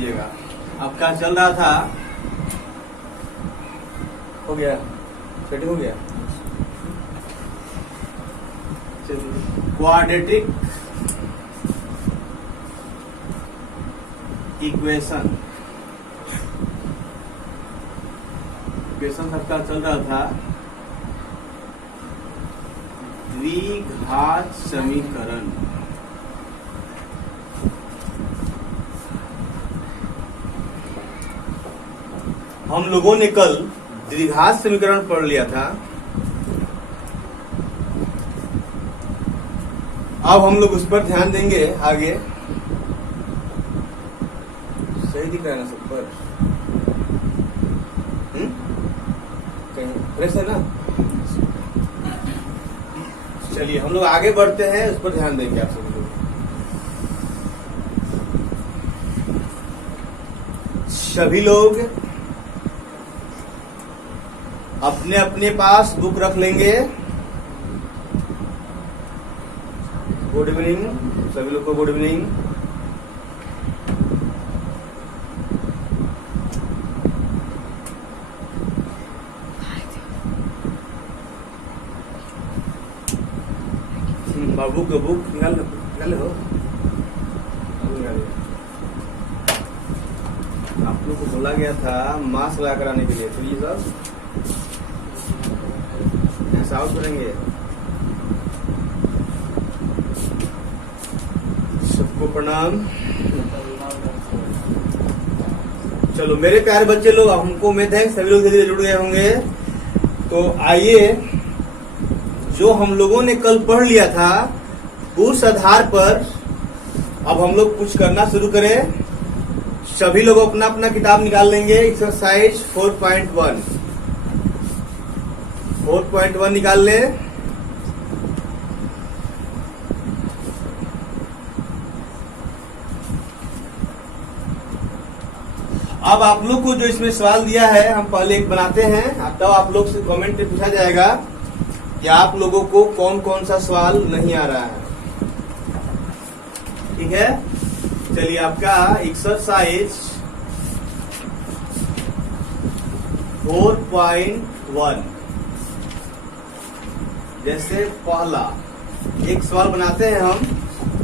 दीजिएगा। आपका चल रहा था, हो गया सेटिंग हो गया। क्वाड्रेटिक इक्वेशन सबका चल रहा था द्विघात समीकरण। हम लोगों ने कल द्विघात समीकरण पढ़ लिया था। अब हम लोग उस पर ध्यान देंगे आगे। सही दिख रहा है ना सब पर? कहीं फ्रेश है ना? चलिए हम लोग आगे बढ़ते हैं, उस पर ध्यान देंगे आप सभी लोग। सभी लोग अपने अपने पास बुक रख लेंगे। गुड इवनिंग सभी लोग को, गुड इवनिंग। बुक निकाल लो। आप लोग को बोला गया था मास्क लगा कर आने के लिए, तो ये सब ऐसा आउट करेंगे। सबको प्रणाम। चलो मेरे प्यारे बच्चे लोग, हमको उम्मीद है सभी लोग धीरे धीरे जुड़ गए होंगे। तो आइए, जो हम लोगों ने कल पढ़ लिया था उस आधार पर अब हम लोग कुछ करना शुरू करें। सभी लोग अपना अपना किताब निकाल लेंगे। एक्सरसाइज 4.1 निकाल लें। अब आप लोग को जो इसमें सवाल दिया है, हम पहले एक बनाते हैं, तब आप लोग से कमेंट पे पूछा जाएगा कि आप लोगों को कौन कौन सा सवाल नहीं आ रहा है। ठीक है, चलिए आपका एक्सरसाइज 4.1 जैसे पहला एक सवाल बनाते हैं हम,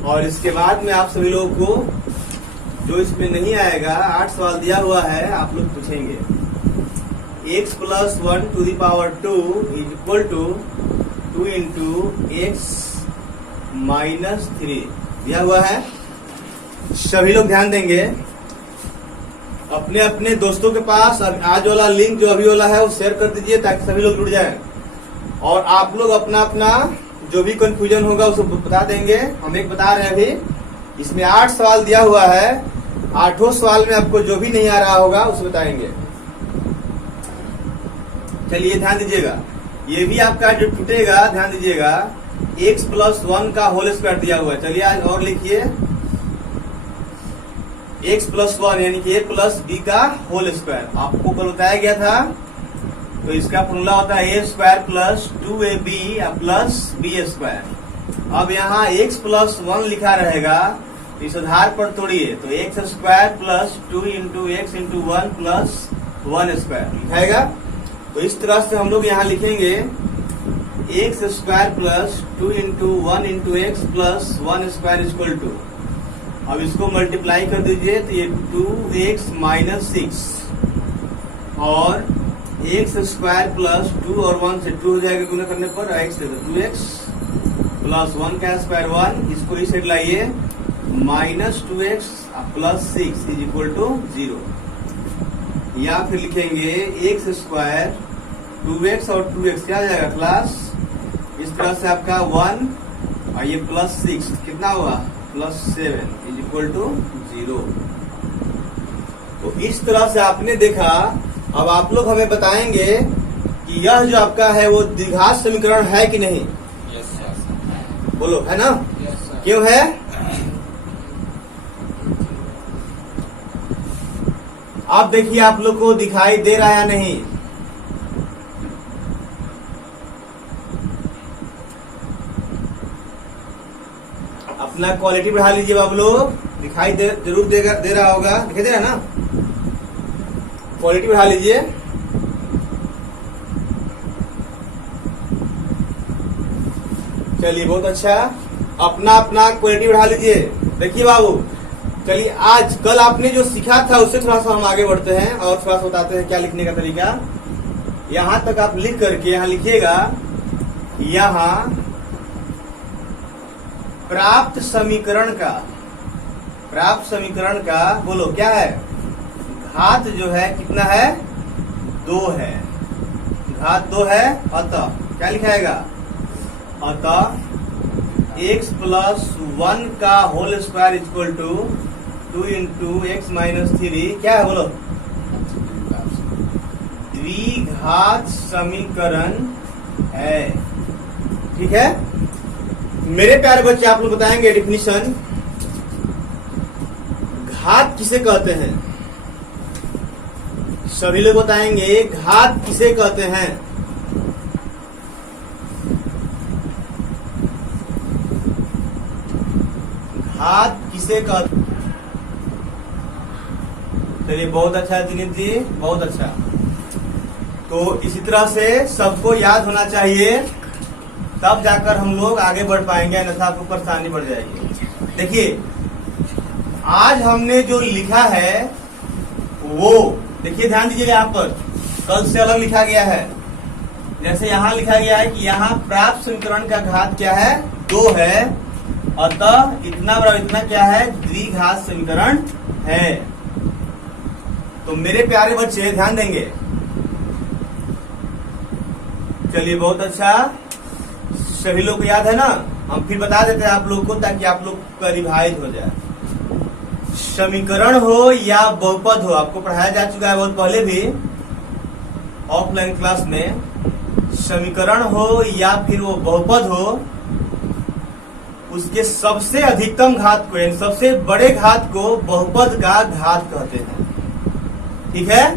और इसके बाद में आप सभी लोगों को जो इसमें नहीं आएगा, 8 सवाल दिया हुआ है, आप लोग पूछेंगे। x + 1 to the power 2 is equal to 2 into x - 3 दिया हुआ है। सभी लोग ध्यान देंगे। अपने अपने दोस्तों के पास आज वाला लिंक जो अभी वाला है वो शेयर कर दीजिए, ताकि सभी लोग जुड़ जाएं। और आप लोग अपना अपना जो भी कंफ्यूजन होगा उसको बता देंगे। हम एक बता रहे हैं अभी, इसमें 8 सवाल दिया हुआ है। 8 सवाल में आपको जो भी नहीं आ रहा होगा उसे बताएंगे। चलिए ध्यान दीजिएगा, ये भी आपका जो टूटेगा ध्यान दीजिएगा, x + 1 का होल स्क्वायर दिया हुआ है। चलिए आज और लिखिए, x + 1 यानी कि a + b का होल स्क्वायर। आपको कल बताया गया था, तो इसका फॉर्मूला होता है a² + 2ab + b²। अब यहाँ x + 1 लिखा रहेगा, इस आधार पर तोड़िए, तो x² + 2 × x × 1 + 1² लिखाएगा। तो इस तरह से हम लोग यहाँ लिखेंगे x² + 2 × 1 × x + 1² = 2। अब इसको मल्टीप्लाई कर दीजिए, तो ये 2x - 6 और x² + 2 और 1 से 2 हो जाएगा गुना करने पर, x 2x + 1 का स्क्वायर 1। इसको इस साइड लाइए, -2x + 6 = 0। या फिर लिखेंगे x² 2x और 2x क्या आ जाएगा क्लास, इस तरह से आपका 1 और ये +6 कितना हुआ +7 = 0। तो इस तरह से आपने देखा। अब आप लोग हमें बताएंगे कि यह जो आपका है वो द्विघात समीकरण है कि नहीं। बोलो, है ना? क्यों है? आप देखिए, आप लोग को दिखाई दे रहा है या नहीं? अपना क्वालिटी बढ़ा लीजिए बाबू लोग। दिखाई जरूर दे रहा होगा, दिखाई दे रहा है ना? क्वालिटी बढ़ा लीजिए। चलिए बहुत अच्छा, अपना अपना क्वालिटी बढ़ा लीजिए। देखिए बाबू, चलिए आज कल आपने जो सीखा था उससे थोड़ा सा हम आगे बढ़ते हैं और थोड़ा सा बताते हैं क्या लिखने का तरीका। यहां तक आप लिख करके यहां लिखिएगा, यहां प्राप्त समीकरण का बोलो क्या है? घात जो है कितना है? 2 है। घात 2 है, अतः क्या लिखाएगा? अतः x प्लस 1 का whole square equal to 2 into x minus 3 क्या है बोलो? द्विघात समीकरण है। ठीक है मेरे प्यारे बच्चे, आप लोग बताएंगे डिफिनीशन। घात किसे कहते हैं? सभी लोग बताएंगे घात किसे कहते हैं? घात किसे कहते? चलिए बहुत अच्छा दिनेश जी, बहुत अच्छा। तो इसी तरह से सबको याद होना चाहिए, तब जाकर हम लोग आगे बढ़ पाएंगे, अन्यथा आपको परेशानी बढ़ जाएगी। देखिए आज हमने जो लिखा है वो देखिए, ध्यान दीजिए यहाँ पर कल से अलग लिखा गया है। जैसे यहाँ लिखा गया है कि यहाँ प्राप्त समीकरण का घात क्या है? 2 है, अतः इतना बराबर इतना क्या है? द्विघात समीकरण है। तो मेरे प्यारे बच्चे ध्यान देंगे। चलिए बहुत अच्छा, सभी लोग को याद है ना? हम फिर बता देते हैं आप लोग को, ताकि आप लोग का रिवाइज हो जाए। समीकरण हो या बहुपद हो, आपको पढ़ाया जा चुका है बहुत पहले भी ऑफलाइन क्लास में। समीकरण हो या फिर वो बहुपद हो, उसके सबसे अधिकतम घात को यानी सबसे बड़े घात को बहुपद का घात कहते हैं। ठीक है,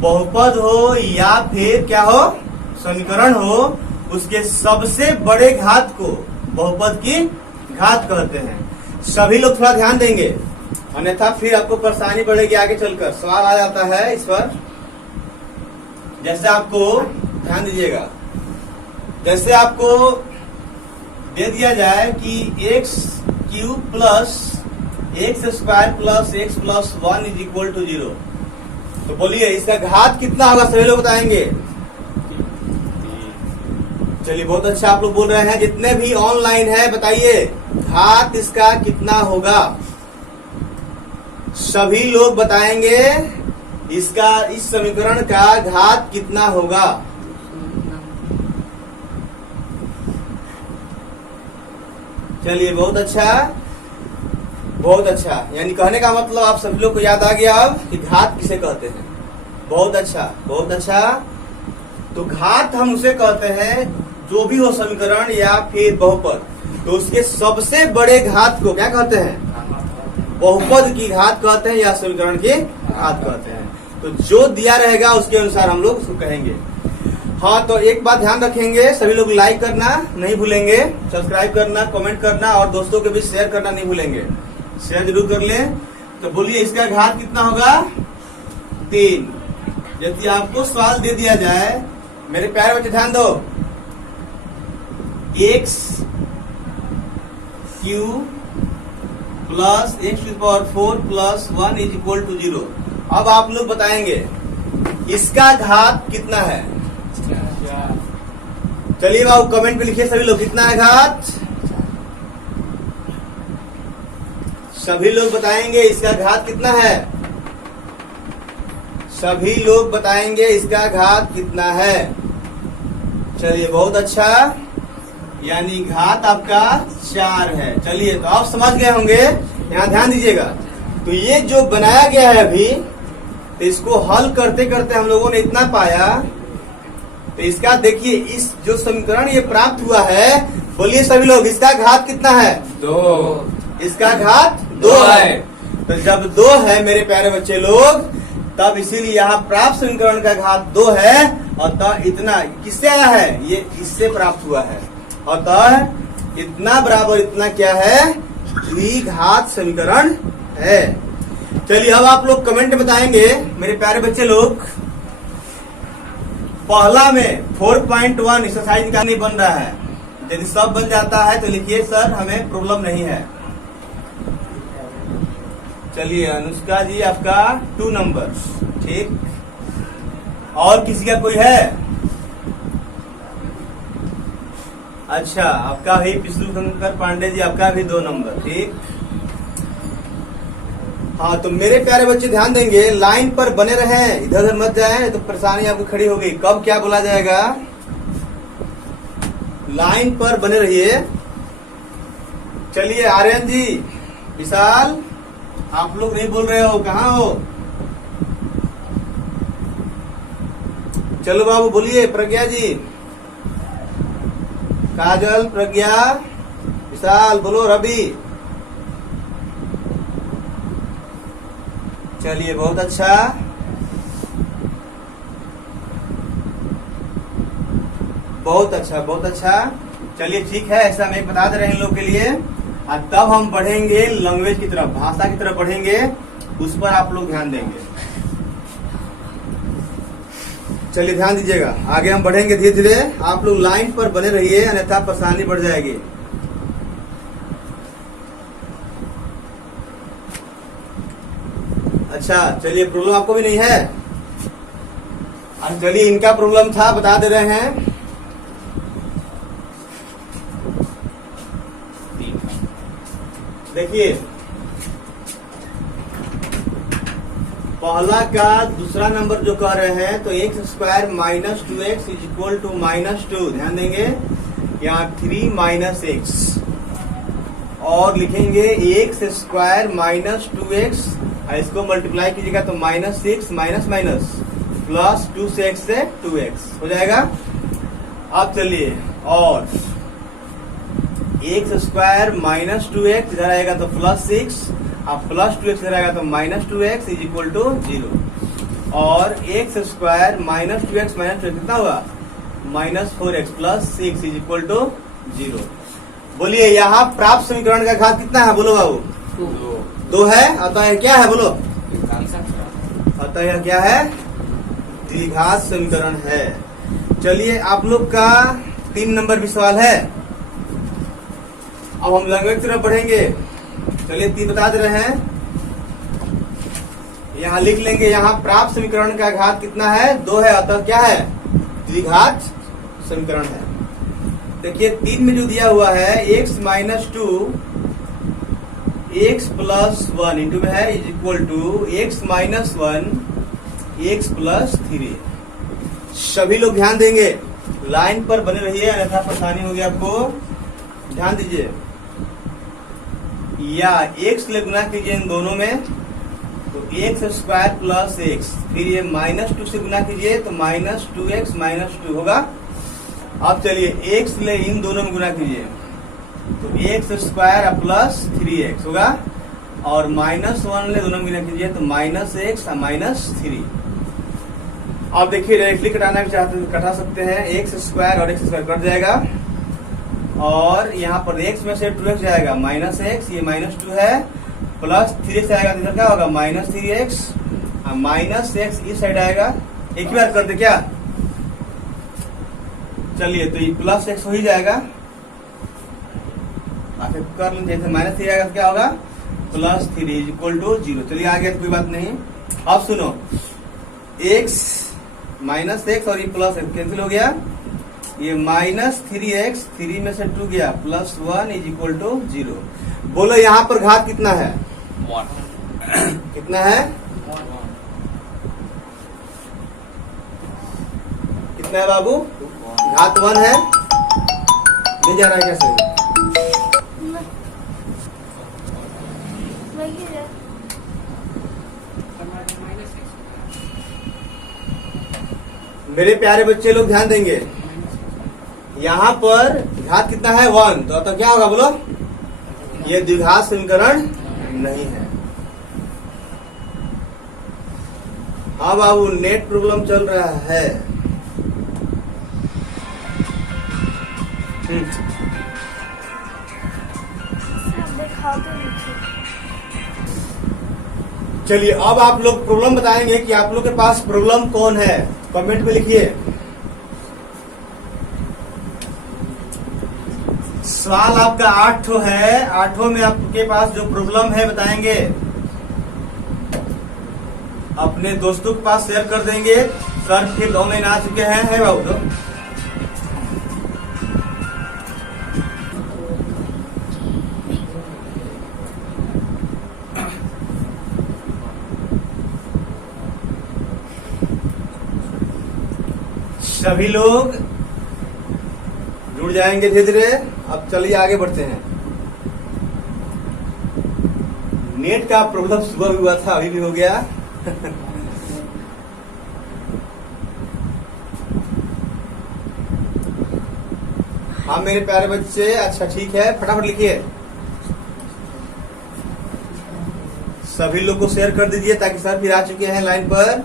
बहुपद हो या फिर क्या हो, समीकरण हो, उसके सबसे बड़े घात को बहुपद की घात कहते हैं। सभी लोग थोड़ा ध्यान देंगे, अन्यथा फिर आपको परेशानी बढ़ेगी आगे चलकर। सवाल आ जाता है इस पर। जैसे आपको ध्यान दीजिएगा, जैसे आपको दे दिया जाए कि x cube plus x square plus x plus 1 is equal to 0, तो बोलिए इसका घात कितना होगा? सभी लोग बताएंगे। चलिए बहुत अच्छा, आप लोग बोल रहे हैं। जितने भी ऑनलाइन है बताइए घात इसका कितना होगा? सभी लोग बताएंगे इसका, इस समीकरण का घात कितना होगा? चलिए बहुत अच्छा, बहुत अच्छा। यानी कहने का मतलब आप सभी लोग को याद आ गया अब कि घात किसे कहते हैं। बहुत अच्छा, बहुत अच्छा। तो घात हम उसे कहते हैं जो भी हो समीकरण या फिर बहुपद, तो उसके सबसे बड़े घात को क्या कहते हैं? बहुपद की घात कहते हैं या समीकरण की घात कहते हैं। तो जो दिया रहेगा उसके अनुसार हम लोग उसको कहेंगे। हाँ, तो एक बात ध्यान रखेंगे, सभी लोग लाइक करना नहीं भूलेंगे, सब्सक्राइब करना, कमेंट करना और दोस्तों के बीच शेयर करना नहीं भूलेंगे। शेयर जरूर कर लें। तो बोलिए इसका घात कितना होगा? 3। यदि आपको सवाल दे दिया जाए, मेरे प्यारे बच्चे ध्यान दो, x cube plus x to the power 4 plus 1 is equal to 0। अब आप लोग बताएंगे इसका घात कितना है? चलिए बाबू कमेंट पे लिखिए सभी लोग, कितना है घात? सभी लोग बताएंगे इसका घात कितना है? सभी लोग बताएंगे इसका घात कितना है? चलिए बहुत अच्छा, यानी घात आपका 4 है। चलिए तो आप समझ गए होंगे, यहाँ ध्यान दीजिएगा। तो ये जो बनाया गया है अभी, तो इसको हल करते करते हम लोगों ने इतना पाया। तो इसका देखिए, इस जो समीकरण ये प्राप्त हुआ है, बोलिए सभी लोग इसका घात कितना है? 2। इसका घात 2 है। तो जब 2 है मेरे प्यारे बच्चे लोग, तब इसीलिए यहाँ प्राप्त समीकरण का घात 2 है। अतः इतना किससे आया है? ये इससे प्राप्त हुआ है। अतः इतना बराबर इतना क्या है? द्विघात समीकरण है। चलिए अब आप लोग कमेंट बताएंगे मेरे प्यारे बच्चे लोग, पहला में 4.1 एक्सरसाइज का नहीं बन रहा है। यदि सब बन जाता है तो लिखिए सर हमें प्रॉब्लम नहीं है। चलिए अनुष्का जी आपका 2 नंबर, ठीक। और किसी का कोई है? अच्छा, आपका भी विष्णु शंकर पांडे जी, आपका भी 2 नंबर, ठीक। हाँ तो मेरे प्यारे बच्चे ध्यान देंगे, लाइन पर बने रहें, इधर उधर मत जाएं तो परेशानी आपको खड़ी होगी। कब क्या बोला जाएगा? लाइन पर बने रहिए। चलिए आर्यन जी, विशाल, आप लोग नहीं बोल रहे हो, कहाँ हो? चलो बाबू बोलिए। प्रज्ञा जी, काजल, प्रज्ञा, विशाल, बोलो। रवि, चलिए बहुत अच्छा। बहुत अच्छा, बहुत अच्छा। चलिए ठीक है, ऐसा मैं बता दे रहे हैं इन लोग के लिए। और तब हम बढ़ेंगे लैंग्वेज की तरफ, भाषा की तरफ बढ़ेंगे, उस पर आप लोग ध्यान देंगे। चलिए ध्यान दीजिएगा, आगे हम बढ़ेंगे धीरे धीरे। आप लोग लाइन पर बने रहिए, अन्यथा परेशानी बढ़ जाएगी। अच्छा चलिए, प्रॉब्लम आपको भी नहीं है? और चलिए इनका प्रॉब्लम था, बता दे रहे हैं। देखिए पहला का दूसरा नंबर जो कह रहे हैं, तो x square minus 2x is equal to -2। ध्यान देंगे, यहाँ 3 माइनस एक्स, और लिखेंगे एक्स स्क्वायर माइनस 2x, इसको मल्टीप्लाई कीजिएगा तो -6 माइनस माइनस प्लस 2 से x से 2x हो जाएगा। अब चलिए, और एक्स स्क्वायर माइनस 2x इधर आएगा तो +6, अब प्लस 2x इधर आएगा तो -2x इज इक्वल टू 0, और x square minus 2x minus 2x कितना हुआ? -4x plus 6 is equal to 0। बोलिए यहाँ प्राप्त समीकरण का घात कितना है? बोलो बाबू। 2 है। अतः यह क्या है? बोलो। अतः यह क्या है? द्विघात समीकरण है। चलिए आप लोग का 3 नंबर भी सवाल है। अब हम लैंग्वेज की तरफ बढ़ेंगे। चलिए 3 बता दे रहे हैं, यहाँ लिख लेंगे। यहाँ प्राप्त समीकरण का घात कितना है? 2 है, अतः क्या है? द्विघात समीकरण है। देखिए 3 में जो दिया हुआ है, x minus 2 x plus 1 into में है is equal to x minus 1 x plus 3। सभी लोग ध्यान देंगे, लाइन पर बने रहिए, अन्यथा परेशानी होगी आपको। ध्यान दीजिए, या x ले गुना कीजिए इन दोनों में, तो एक्स स्क्वायर प्लस एक्स, फिर ये -2 से गुना कीजिए तो -2x माइनस 2 होगा। अब चलिए x ले इन दोनों में गुना कीजिए तो एक्स स्क्वायर प्लस 3x होगा, और -1 ले दोनों में गुना कीजिए तो -x -3। अब देखिए डायरेक्टली कटाना भी चाहते हैं कटा सकते हैं, एक्स स्क्वायर और एक्स स्क्वायर कट जाएगा, और यहाँ पर x में से 2x जाएगा, -x, ये -2 है, प्लस 3x आएगा तो इधर क्या होगा? -3x, -x इस साइड आएगा। एक ही बार कर दे क्या? चलिए तो ये +x हो ही जाएगा, आखिर कर लेंगे। -3 आएगा तो क्या होगा? +3 इज इक्वल टू 0। चलिए आगे तो कोई बात नहीं। अब सुनो, x -x और ये +x कैंसिल हो गया, ये -3x, 3 में से 2 गया, +1 इज इक्वल टू 0। बोलो यहाँ पर घात कितना है? 1। कितना है? 1। कितना है बाबू? घात 1 है। नहीं जा रहा है कैसे? मेरे प्यारे बच्चे लोग ध्यान देंगे, यहाँ पर घात कितना है? 1, तो क्या होगा? बोलो। ये द्विघात समीकरण नहीं है। हाँ बाबू, नेट प्रॉब्लम चल रहा है। चलिए अब आप लोग प्रॉब्लम बताएंगे कि आप लोग के पास प्रॉब्लम कौन है, कमेंट में लिखिए। सवाल आपका 8 है, 8 में आपके पास जो प्रॉब्लम है बताएंगे, अपने दोस्तों के पास शेयर कर देंगे। सर फिर ऑनलाइन आ चुके हैं, है बाबू तो सभी लोग जुड़ जाएंगे धीरे धीरे। अब चलिए आगे बढ़ते हैं। नेट का प्रॉब्लम सुबह भी हुआ था, अभी भी हो गया। हाँ मेरे प्यारे बच्चे, अच्छा ठीक है, फटाफट लिखिए। सभी लोग को शेयर कर दीजिए ताकि सर फिर आ चुके हैं लाइन पर।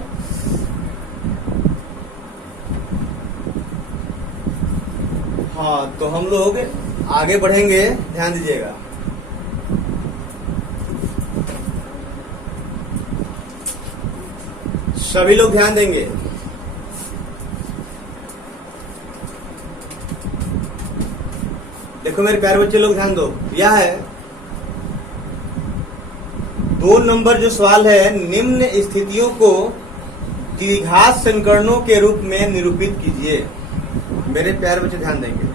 हाँ तो हम लोग आगे बढ़ेंगे, ध्यान दीजिएगा। सभी लोग ध्यान देंगे। देखो मेरे प्यारे बच्चे लोग ध्यान दो, यह है 2 नंबर जो सवाल है, निम्न स्थितियों को द्विघात समीकरणों के रूप में निरूपित कीजिए। मेरे प्यारे बच्चे ध्यान देंगे।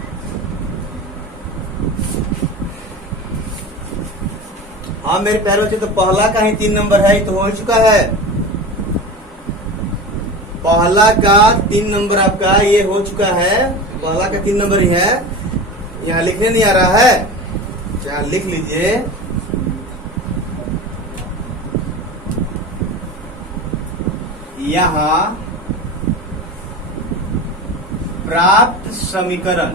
हाँ मेरे प्यारे बच्चे, तो पहला का ही 3 नंबर है, तो हो चुका है। पहला का 3 नंबर आपका ये हो चुका है, पहला का 3 नंबर ही है। यहाँ लिखने नहीं आ रहा है, यहाँ लिख लीजिए। यहाँ प्राप्त समीकरण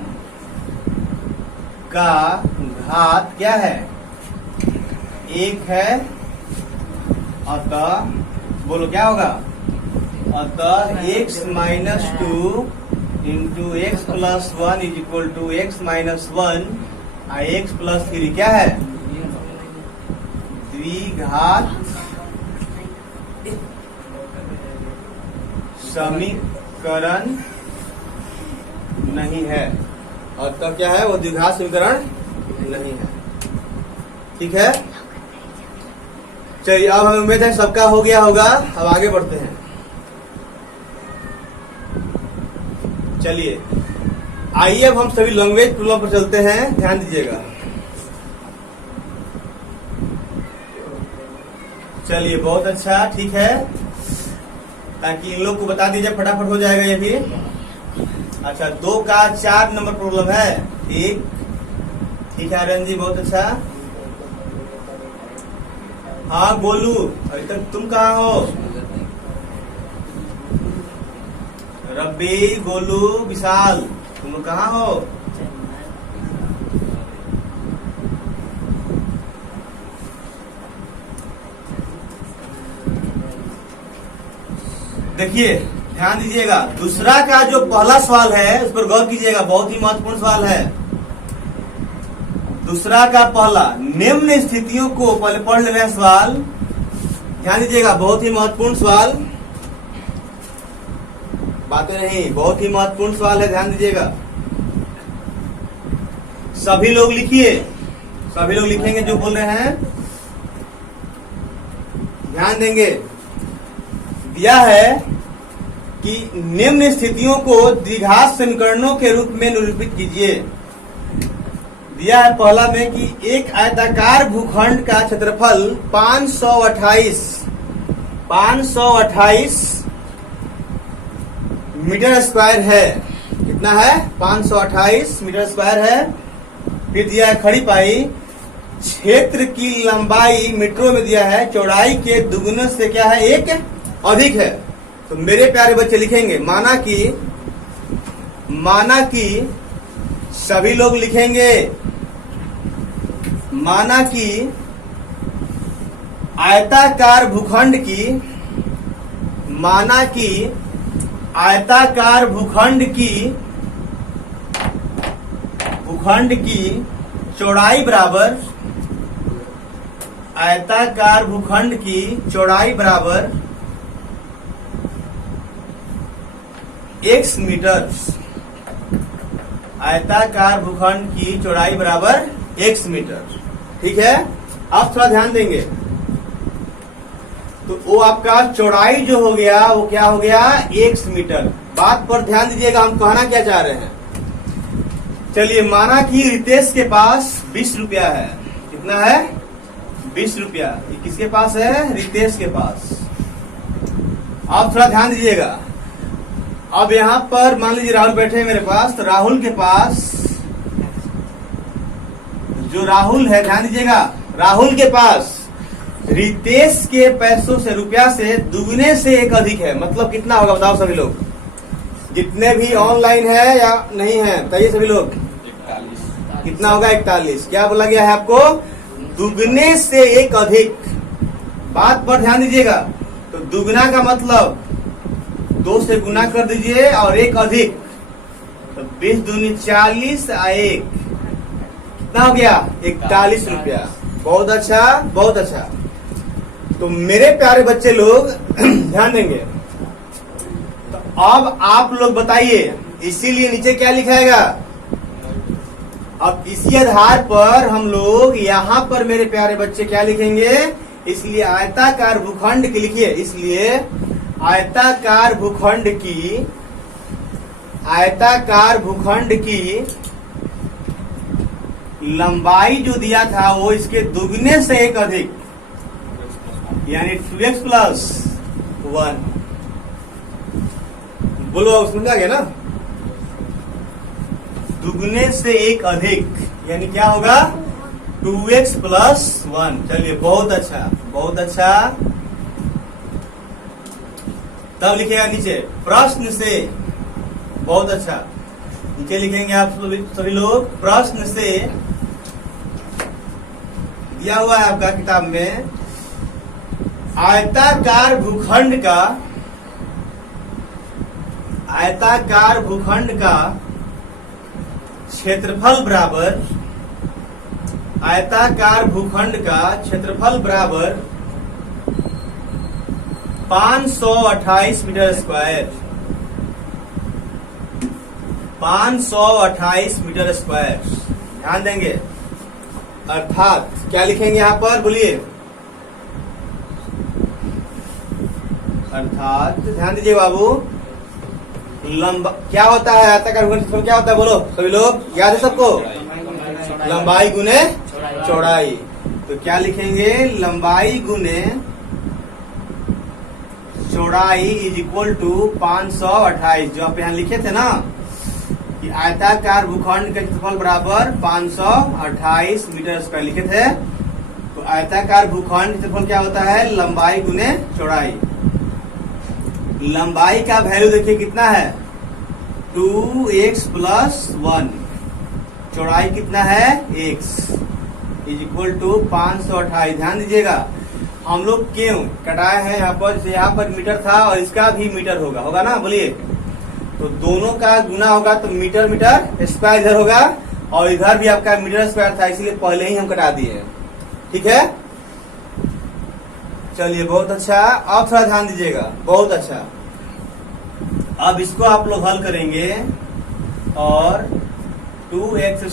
का घात क्या है? 1 है। अतः बोलो क्या होगा? अतः x minus 2 into x plus 1 is equal to x minus 1 x plus 3 क्या है? द्विघात समीकरण नहीं है। अतः क्या है? वो द्विघात समीकरण नहीं है। ठीक है, चलिए अब हमें उम्मीद है सबका हो गया होगा। अब आगे बढ़ते हैं। चलिए आइए अब हम सभी लैंग्वेज प्रॉब्लम पर चलते हैं, ध्यान दीजिएगा। चलिए बहुत अच्छा, ठीक है, ताकि इन लोग को बता दीजिए, फटाफट हो जाएगा ये भी। अच्छा 2 का 4 नंबर प्रॉब्लम है, ठीक है आर्यन जी, बहुत अच्छा। हाँ गोलू, अभी तक तुम कहाँ हो? रब्बी, गोलू, विशाल, तुम लोग कहाँ हो? देखिए ध्यान दीजिएगा, दूसरा का जो पहला सवाल है उस पर गौर कीजिएगा, बहुत ही महत्वपूर्ण सवाल है। दूसरा का पहला, निम्न स्थितियों को पहले पढ़ ले रहे हैं सवाल, ध्यान दीजिएगा, बहुत ही महत्वपूर्ण सवाल, बातें नहीं, बहुत ही महत्वपूर्ण सवाल है, ध्यान दीजिएगा। सभी लोग लिखिए, सभी लोग लिखेंगे जो बोल रहे हैं, ध्यान देंगे। दिया है कि निम्न स्थितियों को द्विघात समीकरणों के रूप में निरूपित कीजिए। दिया है पहला में कि एक आयताकार भूखंड का क्षेत्रफल 528 मीटर स्क्वायर है। कितना है? 528 मीटर स्क्वायर है। फिर दिया है खड़ी पाई, क्षेत्र की लंबाई मीटरों में दिया है, चौड़ाई के दुगुने से क्या है? 1 अधिक है। तो मेरे प्यारे बच्चे लिखेंगे, माना कि सभी लोग लिखेंगे, माना कि आयताकार भूखंड की चौड़ाई बराबर आयताकार भूखंड की चौड़ाई बराबर x मीटर। आयताकार भूखंड की चौड़ाई बराबर x मीटर। ठीक है, आप थोड़ा ध्यान देंगे तो वो आपका चौड़ाई जो हो गया वो क्या हो गया, x मीटर। बात पर ध्यान दीजिएगा, हम कहना क्या चाह रहे हैं। चलिए, माना कि रितेश के पास 20 रुपया है। कितना है, 20 रुपया। ये किसके पास है, रितेश के पास। आप थोड़ा ध्यान दीजिएगा। अब यहाँ पर मान लीजिए राहुल बैठे हैं मेरे पास, तो राहुल के पास जो राहुल है, ध्यान दीजिएगा, राहुल के पास रितेश के पैसों से, रुपया से दुगने से एक अधिक है। मतलब कितना होगा बताओ सभी लोग, जितने भी ऑनलाइन है या नहीं है बताइए सभी लोग। 41। कितना होगा, 41। क्या बोला गया है आपको, दुगने से एक अधिक। बात पर ध्यान दीजिएगा। तो दुगना का मतलब 2 से गुना कर दीजिए और एक अधिक, तो 20 दूनी 40 और 1 कितना हो गया, 41 रुपया। बहुत अच्छा, बहुत अच्छा। तो मेरे प्यारे बच्चे लोग ध्यान देंगे। तो अब आप लोग बताइए, इसीलिए नीचे क्या लिखाएगा। अब इसी आधार पर हम लोग यहाँ पर मेरे प्यारे बच्चे क्या लिखेंगे, इसलिए आयताकार भूखंड की लिखिए। इसलिए आयताकार भूखंड की लंबाई जो दिया था वो इसके दुगने से एक अधिक, यानी 2x + 1। बोलो, समझ आ गया ना। दुगने से एक अधिक यानी क्या होगा, 2x + 1। चलिए, बहुत अच्छा, बहुत अच्छा। तब लिखेगा नीचे प्रश्न से। बहुत अच्छा, नीचे लिखेंगे आप सभी लोग, प्रश्न से दिया हुआ है आपका किताब में, आयताकार भूखंड का क्षेत्रफल बराबर, आयताकार भूखंड का क्षेत्रफल बराबर 528 मीटर स्क्वायर। 528 metre square. ध्यान देंगे, अर्थात क्या लिखेंगे यहाँ पर, बोलिए। अर्थात ध्यान दीजिए बाबू, लंबा क्या होता है, आयताकार भूखंड क्या होता है, बोलो सभी लोग, याद है सबको, लंबाई गुने चौड़ाई। तो क्या लिखेंगे, लंबाई गुने चौड़ाई = 528। जो आप यहाँ लिखे थे ना कि आयताकार भूखंड का क्षेत्रफल बराबर 528 मीटर स्क्वायर लिखे थे। तो आयताकार भूखंड क्षेत्रफल क्या होता है, लंबाई गुने चौड़ाई। लंबाई का वैल्यू देखिए कितना है, 2x + 1। चौड़ाई कितना है, x = 528। ध्यान दीजिएगा, हम लोग क्यों कटाए हैं यहाँ पर, जैसे यहाँ पर मीटर था और इसका भी मीटर होगा ना, बोलिए। तो दोनों का गुना होगा तो मीटर मीटर स्क्वायर इधर होगा, और इधर भी आपका मीटर स्क्वायर था, इसलिए पहले ही हम कटा दिए। ठीक है, चलिए, बहुत अच्छा। अब थोड़ा ध्यान दीजिएगा, बहुत अच्छा। अब इसको आप लोग हल करेंगे और 2x²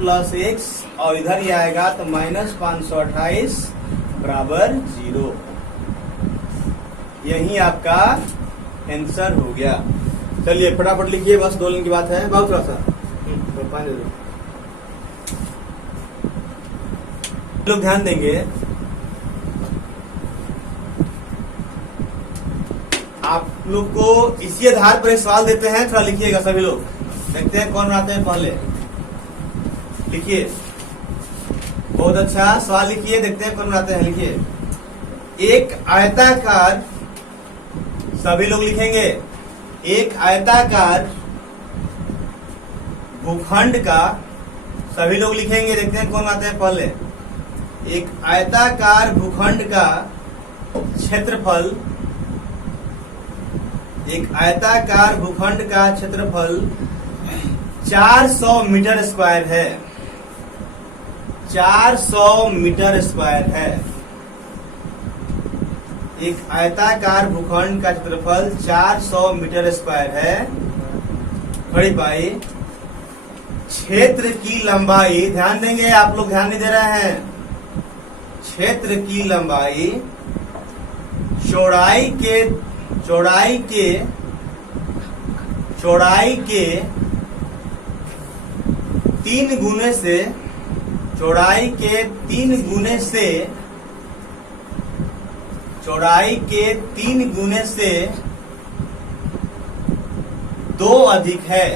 + x, और इधर ही आएगा तो -528 बराबर 0। यही आपका आंसर हो गया। चलिए फटाफट लिखिए, बस 2 लाइन की बात है। बहुत थोड़ा सा लोग ध्यान देंगे। आप लोग को इसी आधार पर एक सवाल देते हैं, थोड़ा लिखिएगा सभी लोग, देखते हैं कौन बनाते हैं पहले। लिखिए, बहुत अच्छा सवाल लिखिए, देखते हैं कौन बनाते हैं। लिखिए, एक आयताकार, सभी लोग लिखेंगे, एक आयताकार भूखंड का, सभी लोग लिखेंगे, देखते हैं कौन बनाते हैं पहले। एक आयताकार भूखंड का क्षेत्रफल, एक आयताकार भूखंड का क्षेत्रफल 400 मीटर स्क्वायर है। 400 मीटर स्क्वायर है। एक आयताकार भूखंड का क्षेत्रफल 400 मीटर स्क्वायर है। बड़ी पाई क्षेत्र की लंबाई, ध्यान देंगे आप लोग, ध्यान नहीं दे रहे हैं। क्षेत्र की लंबाई चौड़ाई के 3 गुने से, चौड़ाई के 3 गुने से 2 अधिक है।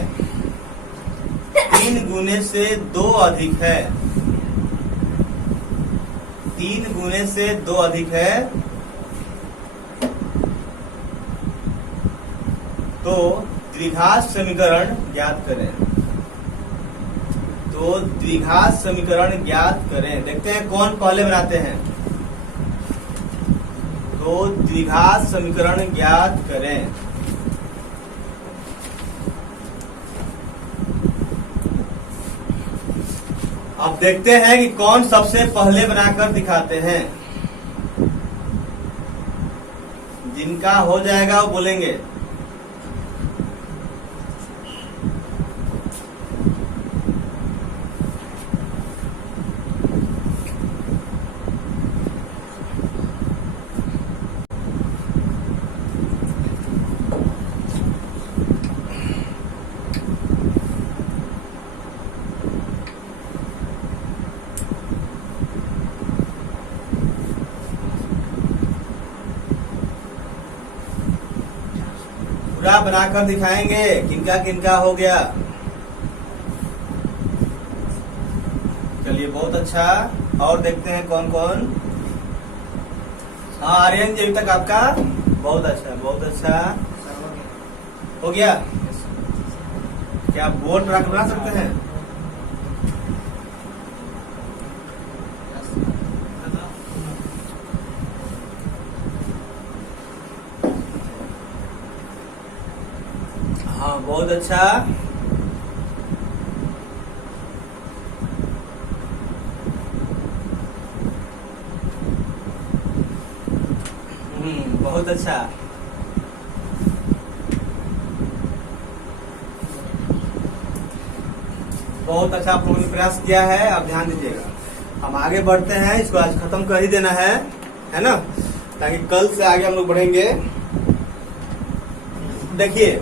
3 गुने से 2 अधिक है। 3 गुने से 2 अधिक है तो द्विघात समीकरण ज्ञात करें। तो द्विघात समीकरण ज्ञात करें। देखते हैं कौन पहले बनाते हैं। तो द्विघात समीकरण ज्ञात करें। अब देखते हैं कि कौन सबसे पहले बनाकर दिखाते हैं। जिनका हो जाएगा वो बोलेंगे। पूरा बनाकर दिखाएंगे किनका किनका हो गया। चलिए बहुत अच्छा। और देखते हैं कौन कौन। हाँ आर्यन जी, अभी तक आपका बहुत अच्छा, बहुत अच्छा हो गया। क्या बोर्ड बना सकते हैं? हाँ बहुत अच्छा। बहुत अच्छा। बहुत अच्छा आप लोगों ने प्रयास किया है। अब ध्यान दीजिएगा, हम आगे बढ़ते हैं। इसको आज खत्म कर ही देना है ना, ताकि कल से आगे हम लोग बढ़ेंगे। देखिए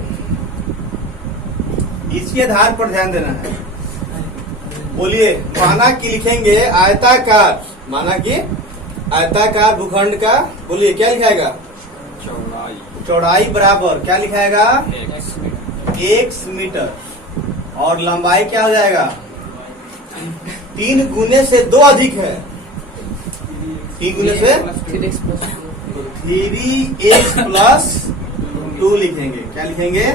इसके आधार पर ध्यान देना है। बोलिए, माना कि लिखेंगे आयताकार, माना कि आयताकार भूखंड का, बोलिए क्या लिखाएगा? चौड़ाई बराबर क्या लिखाएगा? x metre. और लंबाई क्या हो जाएगा? 3 गुने से 2 अधिक है। 3 गुने से 3x प्लस 2 लिखेंगे। क्या लिखेंगे?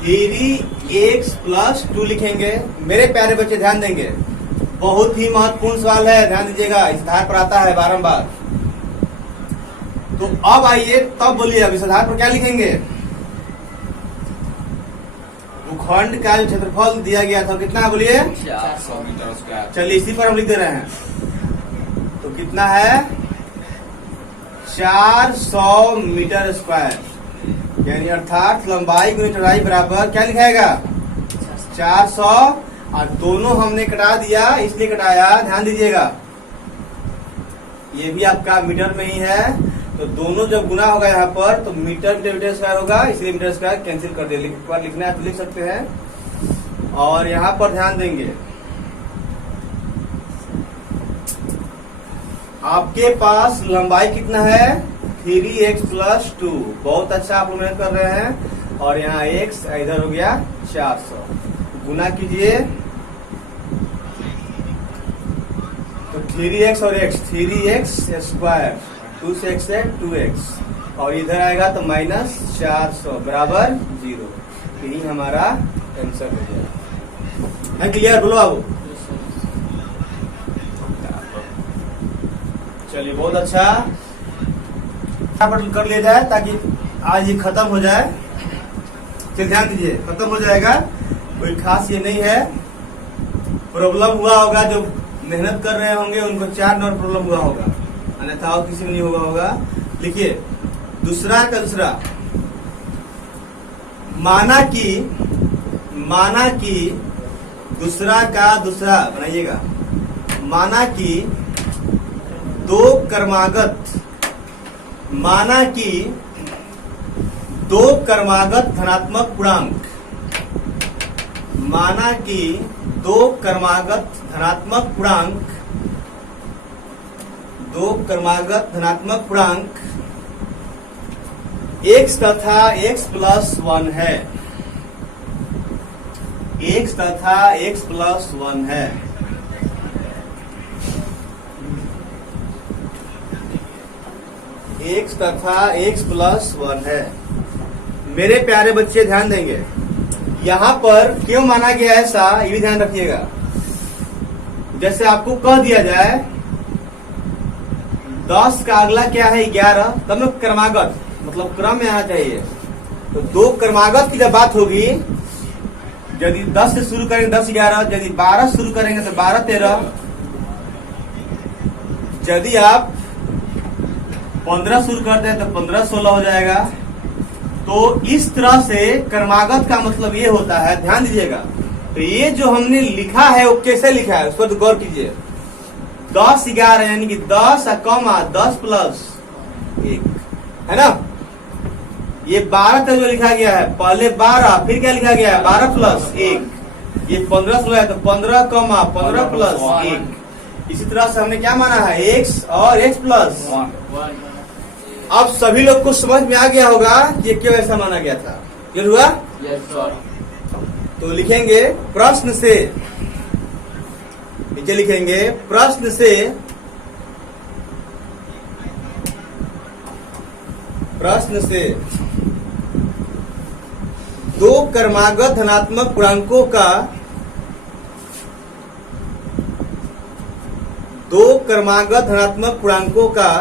3x प्लस 2 लिखेंगे। मेरे प्यारे बच्चे ध्यान देंगे, बहुत ही महत्वपूर्ण सवाल है, ध्यान दीजिएगा। इस आधार पर आता है बारंबार। तो अब आइए, तब बोलिए अब इस आधार पर क्या लिखेंगे? भूखंड का जो क्षेत्रफल दिया गया था कितना है बोलिए? 400 मीटर स्क्वायर। चलिए इसी पर हम लिख दे रहे हैं। तो कितना है? 400 मीटर स्क्वायर, यानी अर्थात लंबाई गुनी चौड़ाई बराबर क्या लिखाएगा? 400। और दोनों हमने कटा दिया, इसलिए कटाया, ध्यान दीजिएगा। ये भी आपका मीटर में ही है, तो दोनों जब गुना होगा यहाँ पर तो मीटर मीटर मीटर स्क्वायर होगा, इसलिए मीटर स्क्वायर कैंसिल कर दिया। एक बार लिखना है तो लिख सकते हैं। और यहाँ पर ध्यान देंगे, आपके पास लंबाई कितना है? 3x plus 2। बहुत अच्छा, आप लोग मेहनत कर रहे हैं। और यहाँ x इधर हो गया 400। गुना कीजिए तो 3x और x, 3x स्क्वायर, 2 से x है 2x, और इधर आएगा तो माइनस 400 बराबर 0। यही हमारा आंसर हो जाएगा। है क्लियर? बोलो अब। चलिए बहुत अच्छा, कर लिया जाए ताकि आज ये खत्म हो जाए। फिर ध्यान दीजिए, खत्म हो जाएगा, कोई खास ये नहीं है। प्रॉब्लम हुआ होगा, जो मेहनत कर रहे होंगे उनको 4 नंबर प्रॉब्लम हुआ होगा, अन्यथा और किसी में नहीं होगा। लिखिए दूसरा का दूसरा, माना कि दूसरा का दूसरा बनाइएगा, माना कि दो क्रमागत धनात्मक पूर्णांक, माना कि दो क्रमागत धनात्मक पूर्णांक x तथा x प्लस 1 है, x तथा x प्लस 1 है। x तथा x प्लस 1 है। मेरे प्यारे बच्चे ध्यान देंगे, यहां पर क्यों माना गया ऐसा ये भी ध्यान रखिएगा। जैसे आपको कह दिया जाए 10 का अगला क्या है 11, तब में क्रमागत मतलब क्रम में आना चाहिए। तो दो क्रमागत की जब बात होगी, यदि 10 से शुरू करेंगे 10 11, यदि 12 शुरू करेंगे तो 12 13, यदि आप 15 शुरू करते हैं तो 15 16 हो जाएगा। तो इस तरह से क्रमागत का मतलब ये होता है, ध्यान दीजिएगा। तो ये जो हमने लिखा है वो कैसे लिखा है उस पर गौर कीजिए। 10 11 यानी कि 10 कॉमा 10 प्लस 1 है ना। ये 12 तक जो लिखा गया है, पहले 12 फिर क्या लिखा गया है 12 प्लस 1। ये 15 16 है तो 15 कॉमा 15 प्लस 1। इसी तरह से हमने क्या माना है x और x प्लस 1। अब सभी लोग को समझ में आ गया होगा कि क्यों ऐसा माना गया था। क्लियर हुआ? Yes, sir. तो लिखेंगे प्रश्न से, नीचे लिखेंगे प्रश्न से दो क्रमागत धनात्मक पूर्णांकों का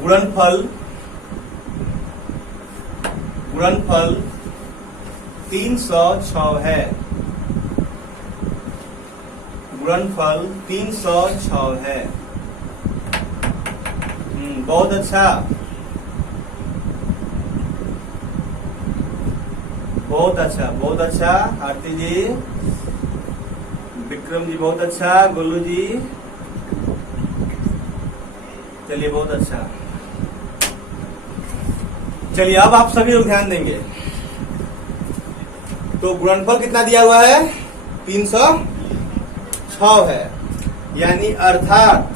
गुणनफल 306 है। गुणनफल 306 है। बहुत अच्छा, बहुत अच्छा, बहुत अच्छा। आरती जी, विक्रम जी बहुत अच्छा, गोलू जी, चलिए बहुत अच्छा। चलिए अब आप सभी लोग ध्यान देंगे। तो गुणनफल कितना दिया हुआ है 306 है, यानी अर्थात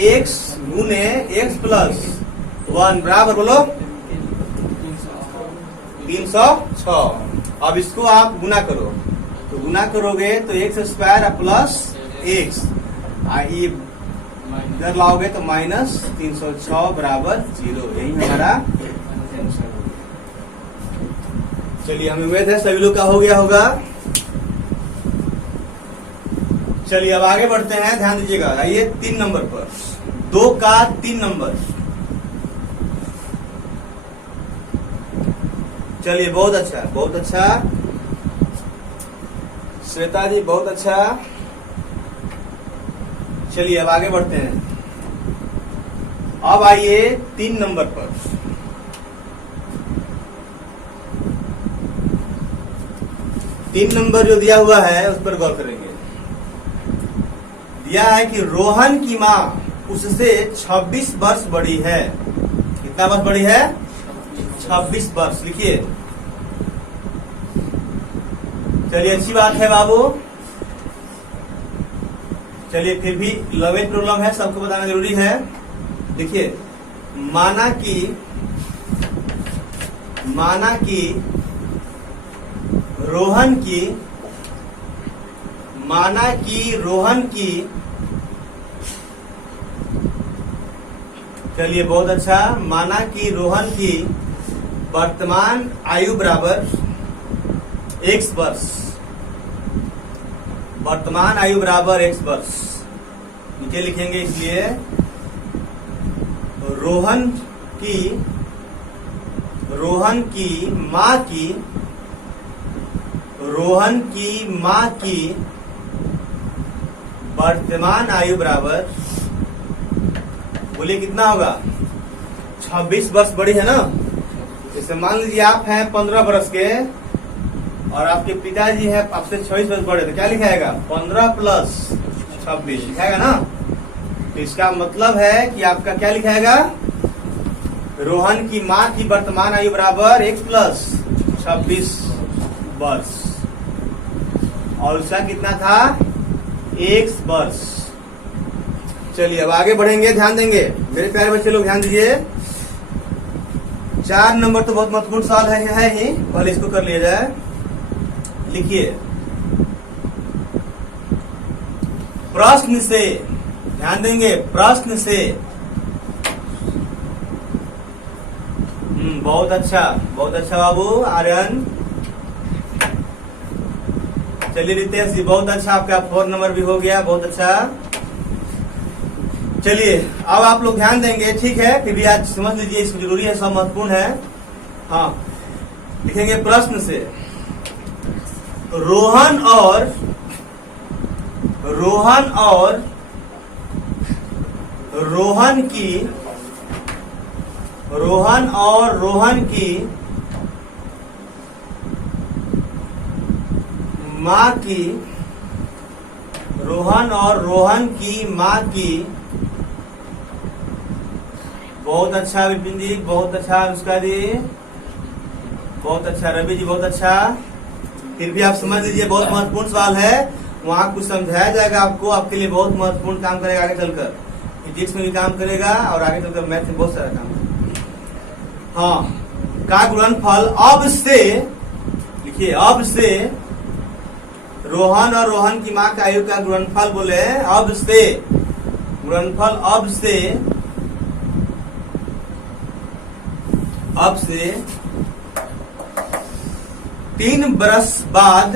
x गुने x प्लस 1 बराबर बोलो 306। अब इसको आप गुना करो, तो गुना करोगे तो x स्क्वायर प्लस x, ये इधर लाओगे तो माइनस 306 बराबर 0। यही हमारा आंसर हो गया। चलिए हमें उम्मीद है सभी लोग का हो गया होगा। चलिए अब आगे बढ़ते हैं, ध्यान दीजिएगा। आइए 3 नंबर पर, 2 का 3 नंबर। चलिए बहुत अच्छा, बहुत अच्छा श्वेता जी, बहुत अच्छा। चलिए अब आगे बढ़ते हैं। अब आइए 3 नंबर पर। 3 नंबर जो दिया हुआ है उस पर गौर करेंगे। दिया है कि रोहन की माँ उससे 26 वर्ष बड़ी है। कितना वर्ष बड़ी है 26 वर्ष। लिखिए, चलिए अच्छी बात है बाबू। चलिए फिर भी लवेज प्रॉब्लम है, सबको बताना जरूरी है। देखिए, माना कि रोहन की चलिए बहुत अच्छा। माना कि रोहन की वर्तमान आयु बराबर x वर्ष, वर्तमान आयु बराबर x वर्ष। नीचे लिखेंगे, इसलिए रोहन की माँ की वर्तमान आयु बराबर, बोलिए कितना होगा, 26 वर्ष बड़ी है ना। जैसे मान लीजिए आप हैं 15 वर्ष के और आपके पिताजी हैं आपसे 26 वर्ष बड़े, तो क्या लिखाएगा, 15 प्लस 26 लिखाएगा ना। तो इसका मतलब है कि आपका क्या लिखाएगा, रोहन की माँ की वर्तमान आयु बराबर x प्लस 26 वर्ष, और उसका कितना था, x वर्ष। चलिए अब आगे बढ़ेंगे, ध्यान देंगे मेरे प्यारे बच्चे लोग, ध्यान दीजिए। 4 नंबर तो बहुत महत्वपूर्ण सवाल है ही, पहले इसको कर लिया जाए। लिखिए, प्रश्न से, ध्यान देंगे, प्रश्न से, बहुत अच्छा बाबू आर्यन। चलिए रितेश जी, बहुत अच्छा, आपका 4 नंबर भी हो गया, बहुत अच्छा। चलिए अब आप लोग ध्यान देंगे, ठीक है, फिर भी आज समझ लीजिए, इसको जरूरी है, सब महत्वपूर्ण है। हाँ, लिखेंगे प्रश्न से, रोहन और रोहन की माँ की, रोहन की माँ की, बहुत अच्छा विपिन जी, बहुत अच्छा अनुष्का जी, बहुत अच्छा रवि जी, बहुत अच्छा। फिर भी आप समझ लीजिए, बहुत महत्वपूर्ण सवाल है, वहां कुछ समझाया जाएगा आपको, आपके लिए बहुत महत्वपूर्ण काम करेगा आगे चलकर, फिजिक्स में भी काम करेगा और आगे चलकर मैथ में बहुत सारा काम करेगा। हाँ, का गुणनफल अब से, लिखिए, अब से रोहन और रोहन की माँ का आयु का गुणनफल बोले, अब से गुणनफल, अब से 3 बरस बाद,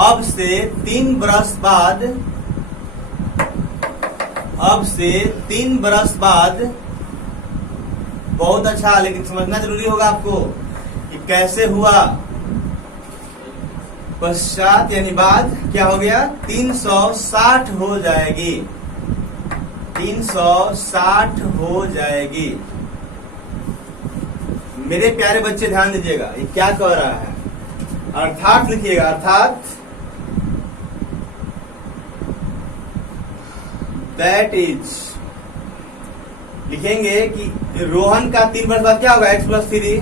अब से 3 बरस बाद, अब से 3 बरस बाद, बहुत अच्छा, लेकिन समझना जरूरी होगा आपको कि कैसे हुआ। पश्चात यानी बाद क्या हो गया, 360 हो जाएगी, 360 हो जाएगी। मेरे प्यारे बच्चे ध्यान दीजिएगा, ये क्या कह रहा है, अर्थात लिखिएगा, अर्थात दैट इज, लिखेंगे कि रोहन का 3 वर्ष बाद क्या होगा, x प्लस 3,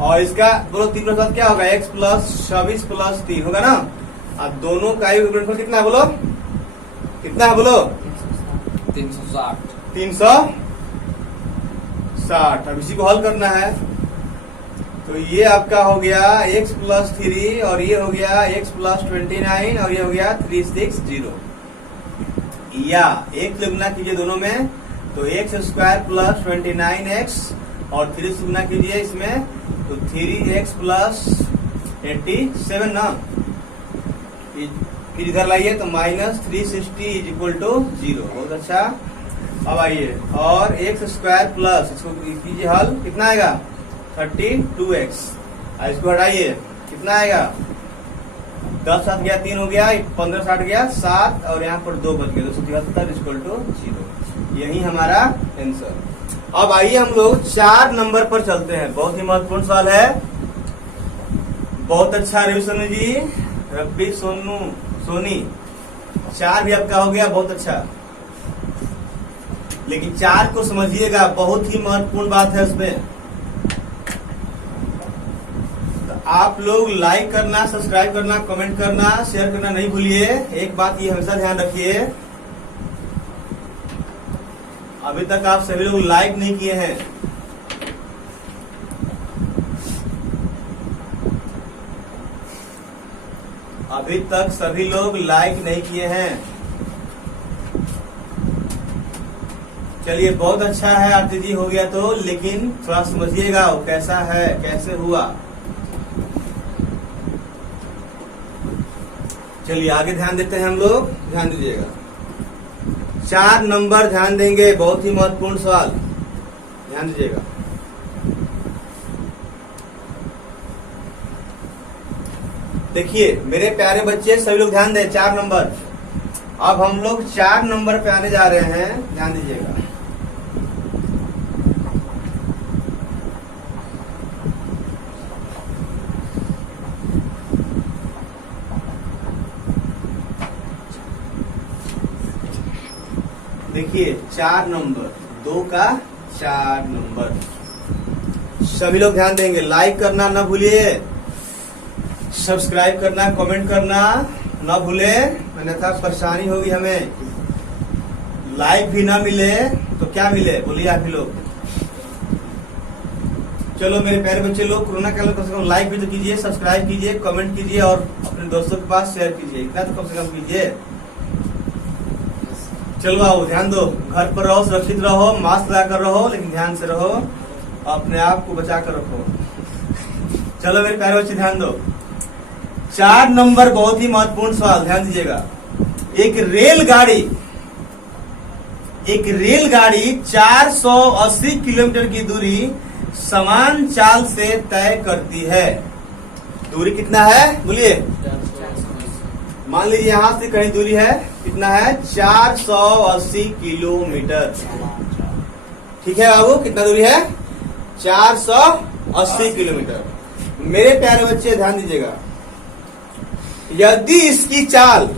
और इसका बोलो 3 वर्ष बाद क्या होगा, x प्लस 26 प्लस 3 होगा ना। अब दोनों का आयु गुणनफल कितना है, बोलो कितना है, बोलो 360। अब इसी को हल करना है, तो ये आपका हो गया x प्लस 3 और ये हो गया x प्लस 29 और ये हो गया 360, या एक से गुना कीजिए दोनों में, तो x स्क्वायर प्लस 29x और 3 से गुना कीजिए इसमें, तो 3x प्लस 87 ना, फिर इधर लाइए तो माइनस 360 इज इक्वल टू 0। बहुत अच्छा। अब आइए, और x स्क्वायर प्लस, इसको कीजिए हल, कितना आएगा 32x, इसको हटाइए कितना आएगा, 10 7 गया 3 हो गया, 15 60 गया 7 और यहाँ पर 2 बच गया, 273 इक्वल टू 0। यही हमारा आंसर। अब आइए हम लोग 4 नंबर पर चलते हैं, बहुत ही महत्वपूर्ण सवाल है, बहुत अच्छा रवि सोनू जी, रवि सोनू सोनी, 4 भी आपका हो गया, बहुत अच्छा। लेकिन 4 को समझिएगा, बहुत ही महत्वपूर्ण बात है उसमें। तो आप लोग लाइक करना, सब्सक्राइब करना, कमेंट करना, शेयर करना नहीं भूलिए। एक बात ये हमेशा ध्यान रखिए, अभी तक आप सभी लोग लाइक नहीं किए हैं, अभी तक सभी लोग लाइक नहीं किए हैं। चलिए बहुत अच्छा है, आरती जी हो गया तो, लेकिन थोड़ा समझिएगा वो कैसा है, कैसे हुआ। चलिए आगे ध्यान देते हैं हम लोग, ध्यान दीजिएगा। 4 नंबर ध्यान देंगे, बहुत ही महत्वपूर्ण सवाल, ध्यान दीजिएगा। देखिए मेरे प्यारे बच्चे, सभी लोग ध्यान दें, 4 नंबर अब हम लोग 4 नंबर पे आने जा रहे हैं, ध्यान दीजिएगा। देखिए 4 नंबर, 2 का 4 नंबर। सभी लोग ध्यान देंगे, लाइक करना ना भूलिए, सब्सक्राइब करना, कमेंट करना ना भूले, अन्यथा परेशानी होगी हमें। लाइक भी ना मिले तो क्या मिले, बोलिए आप ही लोग। चलो मेरे प्यारे बच्चे लोग, कोरोना काल में कम से कम लाइक भी तो कीजिए, सब्सक्राइब कीजिए, कमेंट कीजिए और अपने दोस्तों के पास शेयर कीजिए, इतना तो कम से कम कीजिए। चलो आओ, ध्यान दो, घर पर रहो, सुरक्षित रहो, मास्क लगाकर रहो, लेकिन ध्यान से रहो, अपने आप को बचा कर रखो। चलो मेरे प्यारे बच्चे ध्यान दो, 4 नंबर बहुत ही महत्वपूर्ण सवाल, ध्यान दीजिएगा। एक रेलगाड़ी 480 किलोमीटर की दूरी समान चाल से तय करती है। दूरी कितना है बोलिए। मान लीजिए यहां से कहीं दूरी है, कितना है, 480 किलोमीटर। ठीक है बाबू, कितना दूरी है, 480 किलोमीटर। मेरे प्यारे बच्चे ध्यान दीजिएगा, यदि इसकी चाल,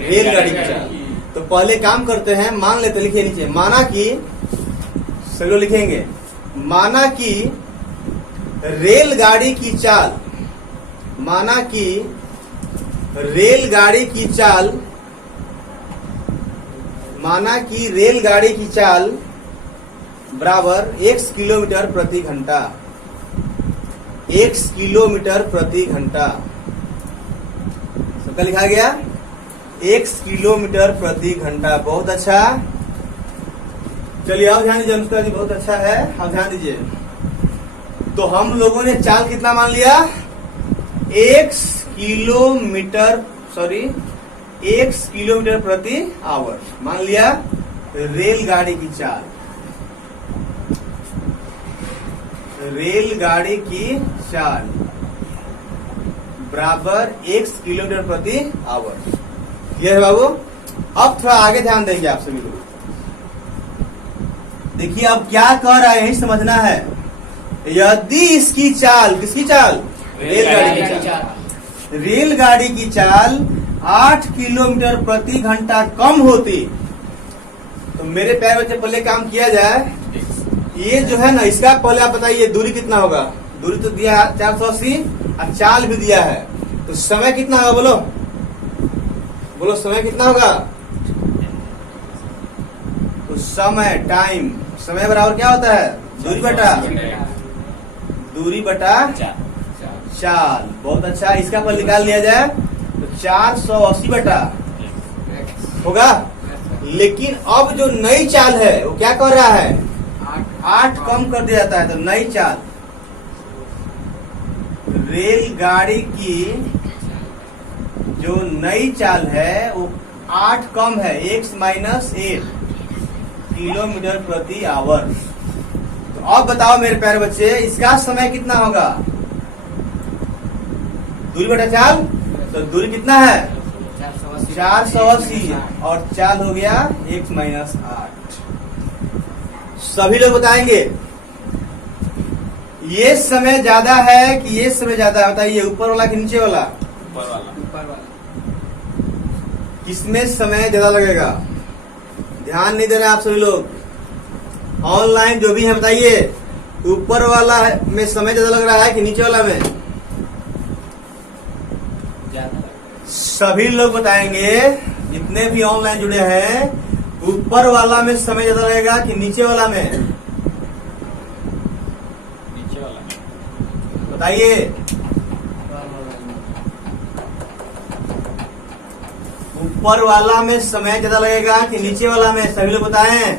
रेलगाड़ी की चाल, तो पहले काम करते हैं, मान लेते, लिखिए नीचे, माना कि, सभी लोग लिखेंगे, माना कि रेलगाड़ी की चाल, माना कि रेलगाड़ी की चाल, माना कि रेलगाड़ी की चाल बराबर x किलोमीटर प्रति घंटा, x किलोमीटर प्रति घंटा, सबका लिखा गया, x किलोमीटर प्रति घंटा। बहुत अच्छा, चलिए अब ध्यान दीजिए, अनुष्का जी बहुत अच्छा है, अब ध्यान दीजिए। तो हम लोगों ने चाल कितना मान लिया, x किलोमीटर प्रति आवर मान लिया रेलगाड़ी की चाल, रेलगाड़ी की चाल बराबर x किलोमीटर प्रति आवर। ये है बाबू। अब थोड़ा आगे ध्यान देंगे आप सभी लोग, देखिए अब क्या कह रहा है, यही समझना है। यदि इसकी चाल, किसकी चाल, रेलगाड़ी की चाल, रेलगाड़ी की चाल 8 किलोमीटर प्रति घंटा कम होती, तो मेरे प्यारे बच्चे पहले काम किया जाए, ये जो है ना, इसका पहले आप बताइए दूरी कितना होगा। दूरी तो दिया है 480 और चाल भी दिया है, तो समय कितना होगा, बोलो बोलो, समय कितना होगा। तो समय, टाइम, समय बराबर क्या होता है, दूरी बटा चाल। बहुत अच्छा, इसका पर निकाल लिया जाए तो 480 बटा होगा। लेकिन अब जो नई चाल है वो क्या कर रहा है, 8 कम कर दिया जाता है, तो नई चाल, रेलगाड़ी की जो नई चाल है वो 8 कम है, x माइनस 8 किलोमीटर प्रति आवर। तो अब बताओ मेरे प्यारे बच्चे, इसका समय कितना होगा, दूरी बटा चाल, तो दूरी कितना है 480 और चाल हो गया x माइनस 8। सभी लोग बताएंगे ये समय ज्यादा है कि ये समय ज्यादा है, बताइए, ऊपर वाला कि नीचे वाला, ऊपर वाला। किसमें समय ज्यादा लगेगा, ध्यान नहीं दे रहे आप सभी लोग। ऑनलाइन जो भी है बताइए, ऊपर वाला में समय ज्यादा लग रहा है कि नीचे वाला में, सभी लोग बताएंगे, जितने भी ऑनलाइन जुड़े हैं, ऊपर वाला में समय ज्यादा लगेगा कि नीचे वाला में, नीचे वाला, बताइए। ऊपर वाला में समय ज्यादा लगेगा कि नीचे वाला में, सभी लोग बताएं।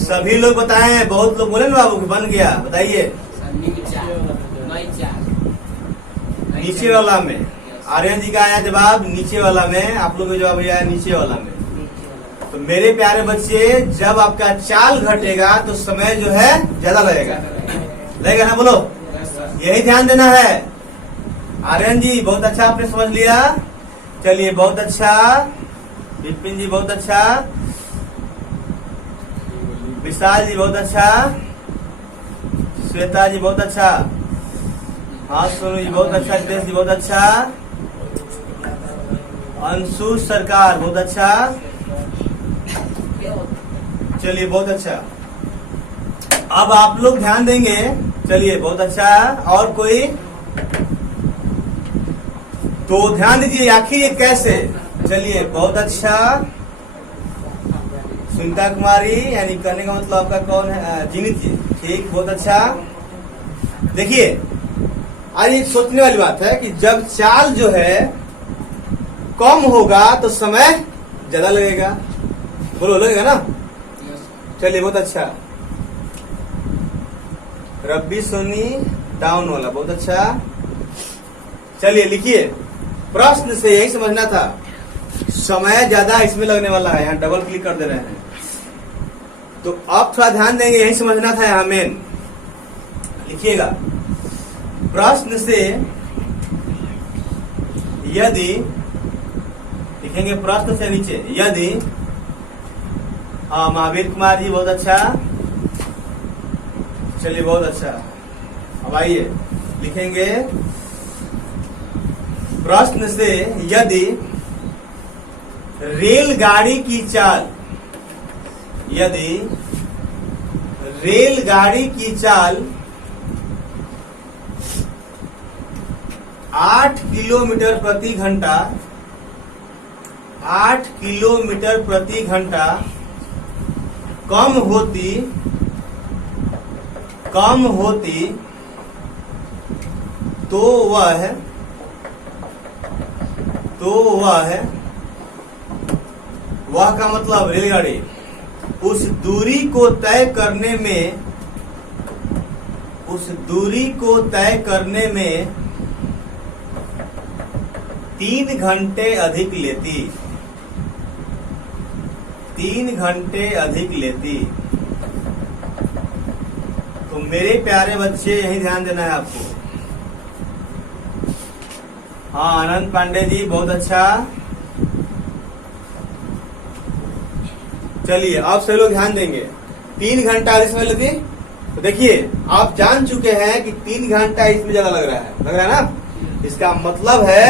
सभी लोग बताएं, बहुत लोग बोले ना बाबू बन गया, बताइए। नीचे वाला में, आर्यन जी का आया जवाब नीचे वाला में, आप लोग का जवाब आया नीचे वाला में। तो मेरे प्यारे बच्चे, जब आपका चाल घटेगा तो समय जो है ज्यादा लगेगा ना, बोलो। यही ध्यान देना है। आर्यन जी बहुत अच्छा आपने समझ लिया, चलिए बहुत अच्छा। विपिन जी बहुत अच्छा, विशाल जी बहुत अच्छा, श्वेता जी बहुत अच्छा, हाँ सोनू जी बहुत अच्छा, रितेश जी बहुत अच्छा, अंशु सरकार बहुत अच्छा, चलिए बहुत अच्छा। अब आप लोग ध्यान देंगे, चलिए बहुत अच्छा। और कोई तो ध्यान दीजिए, आखिर ये कैसे, चलिए बहुत अच्छा। सुनीता कुमारी, यानी करने का मतलब आपका कौन है, जीनित जी, ठीक, बहुत अच्छा। देखिए आज एक सोचने वाली बात है कि जब चाल जो है कम होगा तो समय ज्यादा लगेगा, बोलो लगेगा ना। चलिए बहुत अच्छा। रब्बी सोनी डाउन वाला बहुत अच्छा। चलिए लिखिए, प्रश्न से यही समझना था, समय ज्यादा इसमें लगने वाला है, यहाँ डबल क्लिक कर दे रहे हैं। तो अब थोड़ा ध्यान देंगे, यही समझना था यहाँ मेन। लिखिएगा, प्रश्न से यदि, लिखेंगे प्रश्न से नीचे, यदि, हाँ महावीर कुमार जी बहुत अच्छा, चलिए बहुत अच्छा। अब आइए लिखेंगे, प्रश्न से यदि रेलगाड़ी की चाल, यदि रेलगाड़ी की चाल 8 किलोमीटर प्रति घंटा, 8 किलोमीटर प्रति घंटा कम होती तो वह का मतलब रेलगाड़ी उस दूरी को तय करने में 3 घंटे अधिक लेती, 3 घंटे अधिक लेती। तो मेरे प्यारे बच्चे यही ध्यान देना है आपको। हाँ आनंद पांडे जी बहुत अच्छा। चलिए अब सभी लोग ध्यान देंगे, 3 घंटा इसमें लेती। तो देखिए आप जान चुके हैं कि 3 घंटा इसमें ज्यादा लग रहा है ना। इसका मतलब है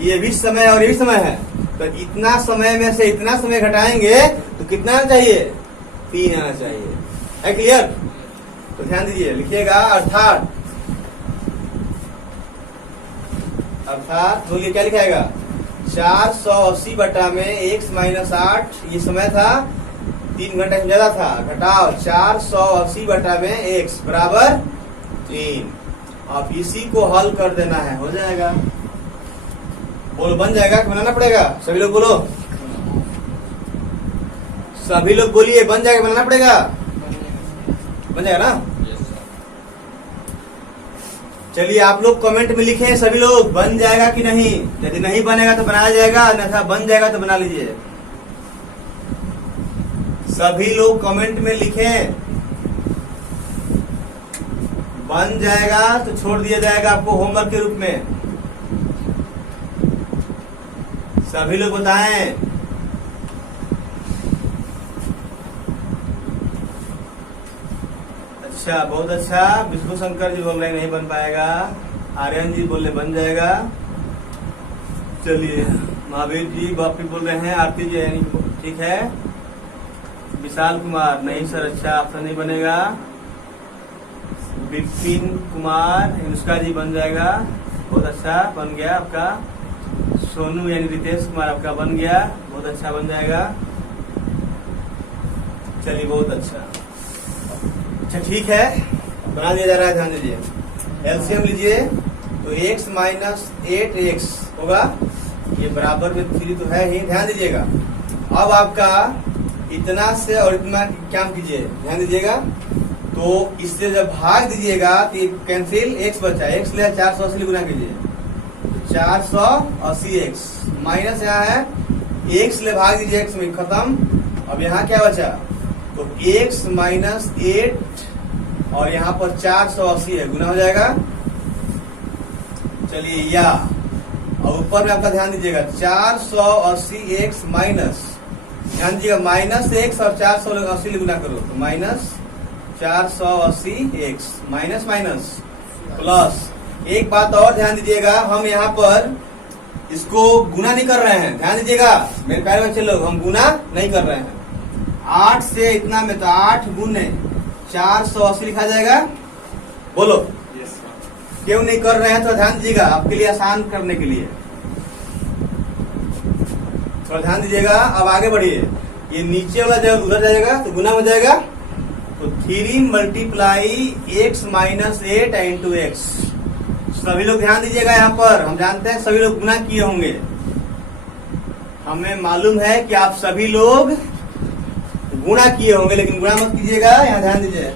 ये भी समय और ये भी समय है, तो इतना समय में से इतना समय घटाएंगे तो कितना आना चाहिए, 3 आना चाहिए। है क्लियर? तो ध्यान दीजिए, लिखिएगा अर्थात बोलिए क्या लिखाएगा, 480 बटा में x माइनस 8, ये समय था, 3 घंटा से ज्यादा था, घटाओ 480 बटा में x बराबर 3। अब इसी को हल कर देना है, हो जाएगा। बोलो बन जाएगा कि बनाना पड़ेगा? सभी लोग बोलो, सभी लोग बोलिए, बन जाएगा बनाना पड़ेगा? बन जाएगा ना? चलिए आप लोग कमेंट में लिखें, सभी लोग बन जाएगा कि नहीं। यदि नहीं बनेगा तो बनाया जाएगा, अन्यथा बन जाएगा तो बना लीजिए। सभी लोग कमेंट में लिखें, बन जाएगा तो छोड़ दिया जाएगा आपको होमवर्क के रूप में। सभी लोग बताएं। अच्छा बहुत अच्छा। विष्णु शंकर जी बोल रहे हैं नहीं बन पाएगा। आर्यन जी बोल रहे बन जाएगा। चलिए महावीर जी बापी बोल रहे हैं, आरती जी ठीक है। विशाल कुमार नहीं सर, अच्छा ऑप्शन नहीं बनेगा। विपिन कुमार, अनुष्का जी बन जाएगा, बहुत अच्छा बन गया आपका। सोनू यानी रितेश कुमार आपका बन गया, बहुत अच्छा बन जाएगा। चलिए बहुत अच्छा। अच्छा ठीक है, बना दिया जा रहा है, ध्यान दीजिए। एलसीएम लीजिए तो x माइनस 8x होगा, ये बराबर में 3 तो है ही, ध्यान दीजिएगा। अब आपका इतना से और इतना क्या कीजिए, ध्यान दीजिएगा। तो इससे जब भाग दीजिएगा तो कैंसिल, x बचा, x ले 480 गुना कीजिए, 480x माइनस यहाँ है x ले भाग दीजिए, x में खत्म, अब यहाँ क्या बचा, तो x माइनस 8 और यहाँ पर 480 है, गुना हो जाएगा। चलिए या और ऊपर में आपका ध्यान दीजिएगा 480x माइनस, ध्यान दीजिएगा माइनस x और 480 गुना करो तो minus 480x minus minus plus. एक बात और ध्यान दीजिएगा, हम यहाँ पर इसको गुना नहीं कर रहे हैं, ध्यान दीजिएगा मेरे प्यारे बच्चे लोग, हम गुना नहीं कर रहे हैं। 8 से इतना में तो 8 गुने 480 लिखा जाएगा, बोलो यस क्यों नहीं कर रहे हैं, तो ध्यान दीजिएगा आपके लिए आसान करने के लिए थोड़ा ध्यान दीजिएगा। अब आगे बढ़िए, ये नीचे वाला जब उधर जाएगा तो गुना हो जाएगा, तो 3 multiply x minus 8 into x. सभी लोग ध्यान दीजिएगा, यहाँ पर हम जानते हैं सभी लोग गुना किए होंगे, हमें मालूम है कि आप सभी लोग गुणा किए होंगे, लेकिन गुणा मत कीजिएगा, यहाँ ध्यान दीजिए।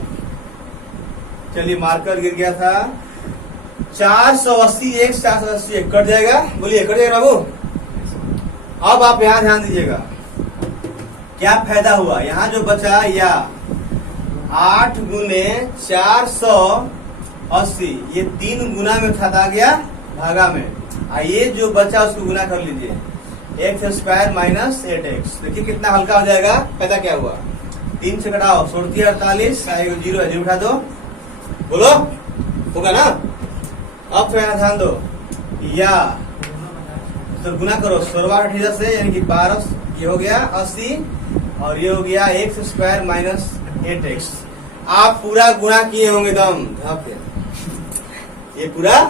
चलिए मार्कर गिर गया था, 480 x 480 कट जाएगा, बोलिए कट जाएगा बाबू। अब आप यहाँ ध्यान दीजिएगा क्या फायदा हुआ, यहाँ जो बचा या 8 गुने 480, ये 3 गुना में खाता गया भागा में, ये जो बचा उसको गुना कर लीजिए, x स्क्वायर माइनस 8x। देखिए कितना हल्का हो जाएगा, फायदा क्या हुआ, 3 से घटाओ 16 48, जीरो है, जीरो उठा दो, बोलो होगा ना। अब तो यहाँ ध्यान दो, या तो गुना करो 16 से, यानी कि 12, ये हो गया 80 और ये हो गया x स्क्वायर माइनस 8x। आप पूरा गुना किए होंगे दम आपके, ये पूरा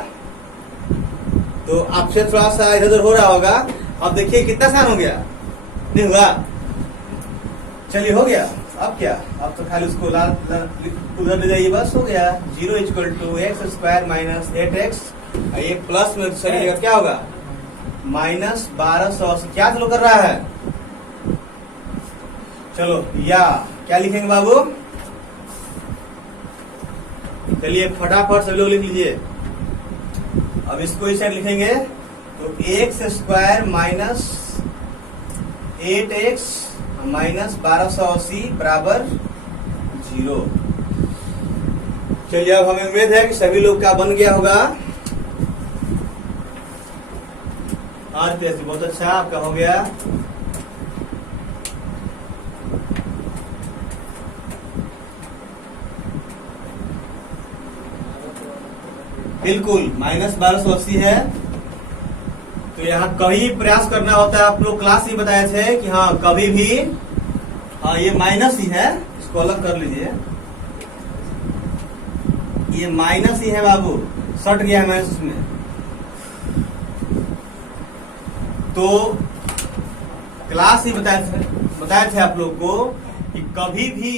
तो आपसे थोड़ा सा इधर उधर हो रहा होगा। अब देखिए कितना आसान हो गया, नहीं हुआ, चलिए हो गया। अब क्या, अब तो खाली उसको उधर ले जाइए, बस हो गया। 0 equal to x square minus 8x, एक प्लस में चलिएगा क्या होगा, माइनस 1280। क्या चलो कर रहा है, चलो या क्या लिखेंगे बाबू, चलिए फटाफट सभी लोग लिख लीजिए। अब इसको इस साइड लिखेंगे तो x square minus 8x minus 1280 बराबर 0। चलिए अब हमें उम्मीद है कि सभी लोग का बन गया होगा। आज कैसे, बहुत अच्छा आपका हो गया। बिल्कुल माइनस 1280 है, तो यहाँ कभी प्रयास करना होता है। आप लोग क्लास ही बताए थे कि हाँ कभी भी, हाँ ये माइनस ही है, इसको अलग कर लीजिए, ये माइनस ही है बाबू, सट गया है माइनस में। तो क्लास ही बताए थे आप लोग को कि कभी भी